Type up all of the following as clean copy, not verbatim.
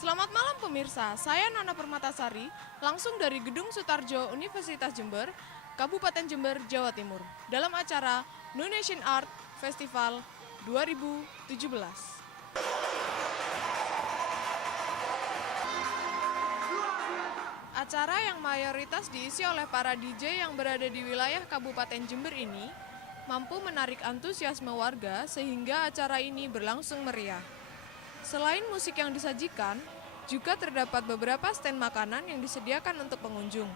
Selamat malam pemirsa, saya Nona Permatasari, langsung dari Gedung Sutarjo Universitas Jember, Kabupaten Jember, Jawa Timur, dalam acara Nonation Art Festival 2017. Acara yang mayoritas diisi oleh para DJ yang berada di wilayah Kabupaten Jember ini mampu menarik antusiasme warga sehingga acara ini berlangsung meriah. Selain musik yang disajikan, juga terdapat beberapa stand makanan yang disediakan untuk pengunjung.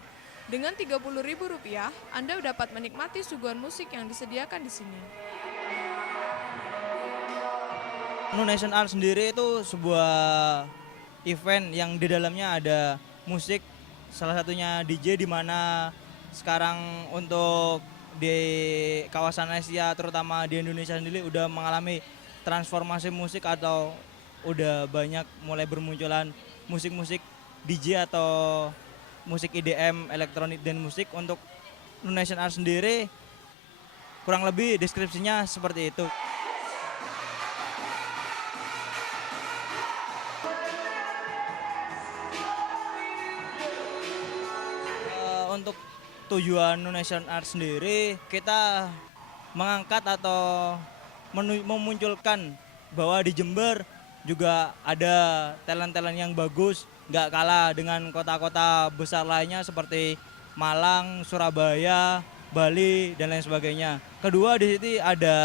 Dengan Rp30.000, Anda dapat menikmati suguhan musik yang disediakan di sini. Nonation Art sendiri itu sebuah event yang di dalamnya ada musik, salah satunya DJ, di mana sekarang untuk di kawasan Asia terutama di Indonesia sendiri udah mengalami transformasi musik atau udah banyak mulai bermunculan musik-musik DJ atau musik EDM, elektronik dan musik. Untuk Nonation Art sendiri kurang lebih deskripsinya seperti itu. Untuk tujuan Nonation Art sendiri, kita mengangkat atau memunculkan bahwa di Jember juga ada talent-talent yang bagus, nggak kalah dengan kota-kota besar lainnya seperti Malang, Surabaya, Bali, dan lain sebagainya. Kedua, di sini ada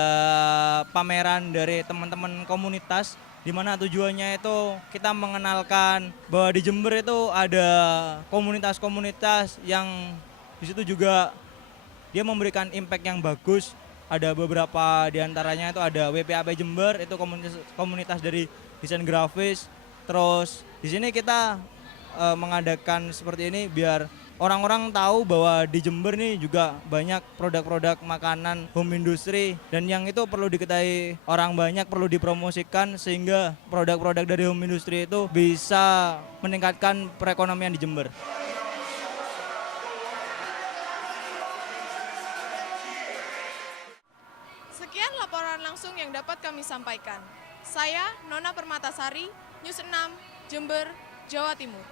pameran dari teman-teman komunitas, di mana tujuannya itu kita mengenalkan bahwa di Jember itu ada komunitas-komunitas yang di situ juga dia memberikan impact yang bagus. Ada beberapa di antaranya itu ada WPAP Jember, itu komunitas dari desain grafis. Terus di sini kita mengadakan seperti ini biar orang-orang tahu bahwa di Jember nih juga banyak produk-produk makanan home industry, dan yang itu perlu diketahui orang banyak, perlu dipromosikan sehingga produk-produk dari home industry itu bisa meningkatkan perekonomian di Jember. Sekian laporan langsung yang dapat kami sampaikan. Saya Nona Permatasari, News 6, Jember, Jawa Timur.